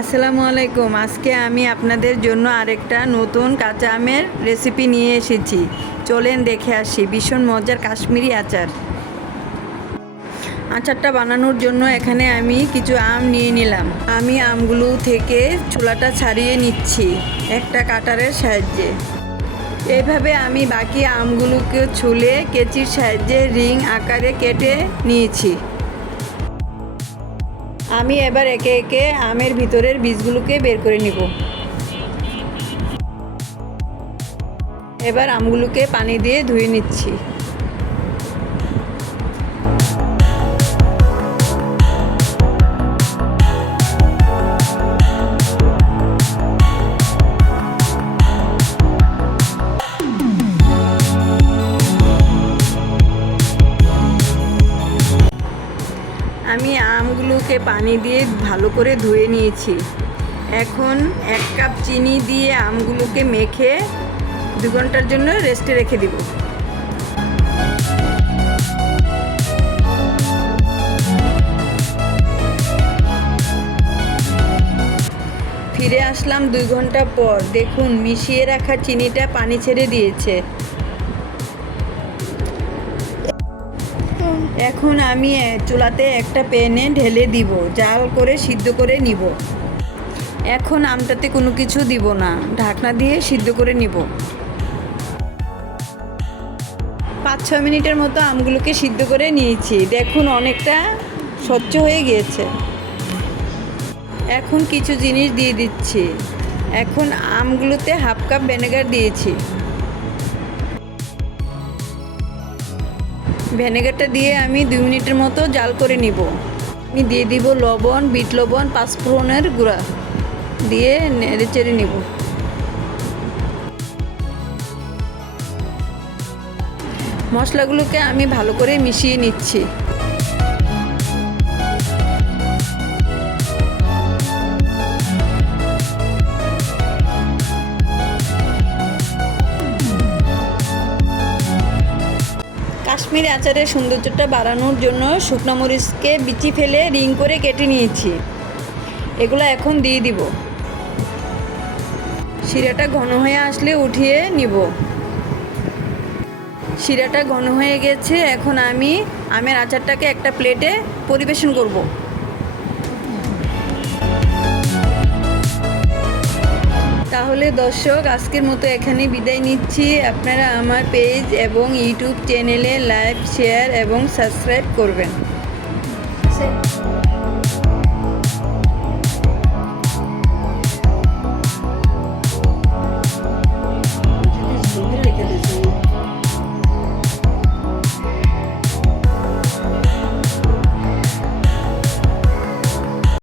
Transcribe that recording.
আসসালামু আলাইকুম। আজকে আমি আপনাদের জন্য আরেকটা নতুন কাঁচা আমের রেসিপি নিয়ে এসেছি। চলেন দেখে আসি। ভীষণ মজার কাশ্মীরি আচার। আচারটা বানানোর জন্য এখানে আমি কিছু আম নিয়ে নিলাম। আমি আমগুলো থেকে ছোলাটা ছাড়িয়ে নিচ্ছি একটা কাটারের সাহায্যে। এইভাবে আমি বাকি আমগুলোকে ছুলে কেচির সাহায্যে রিং আকারে কেটে নিয়েছি। আমি এবার একে একে আমের ভিতরের বীজগুলোকে বের করে নিব। এবার আমগুলোকে পানি দিয়ে ধুয়ে নিচ্ছি। আমি আমগুলোকে পানি দিয়ে ভালো করে ধুয়ে নিয়েছি। এখন 1 কাপ চিনি দিয়ে আমগুলোকে মেখে 2 ঘন্টার জন্য রেস্টে রেখে দিব। ফিরে আসলাম 2 ঘন্টা পর। দেখুন, মিশিয়ে রাখা চিনিটা পানি ছেড়ে দিয়েছে। এখন আমি চুলাতে একটা প্যানে ঢেলে দিব, জাল করে সিদ্ধ করে নিব। এখন আমটাতে কোনো কিছু দিব না, ঢাকনা দিয়ে সিদ্ধ করে নিব। 5-6 মিনিটের মতো আমগুলোকে সিদ্ধ করে নিয়েছি। দেখুন, অনেকটা স্বচ্ছ হয়ে গিয়েছে। এখন কিছু জিনিস দিয়ে দিচ্ছি। এখন আমগুলোতে 1/2 কাপ ভিনেগার দিয়েছি। ভিনেগারটা দিয়ে আমি 2 মিনিটের মতো জাল করে নিব। আমি দিয়ে দিব লবণ, বিট লবণ, পাঁচফোড়নের গুঁড়া দিয়ে নেড়ে চেড়ে নিব। মশলাগুলোকে আমি ভালো করে মিশিয়ে নিচ্ছি। কাশ্মীরি আচারের সৌন্দর্যটা বাড়ানোর জন্য শুকনো মরিচকে বিচি ফেলে রিং করে কেটে নিয়েছি। এগুলো এখন দিয়ে দিব। শিরাটা ঘন হয়ে আসলে উঠিয়ে নিব। শিরাটা ঘন হয়ে গেছে। এখন আমি আমের আচারটাকে একটা প্লেটে পরিবেশন করব। তাহলে দর্শক, আজকের মতো এখানে বিদায় নিচ্ছি। আপনারা আমার পেজ এবং ইউটিউব চ্যানেলে লাইক, শেয়ার এবং সাবস্ক্রাইব করবেন।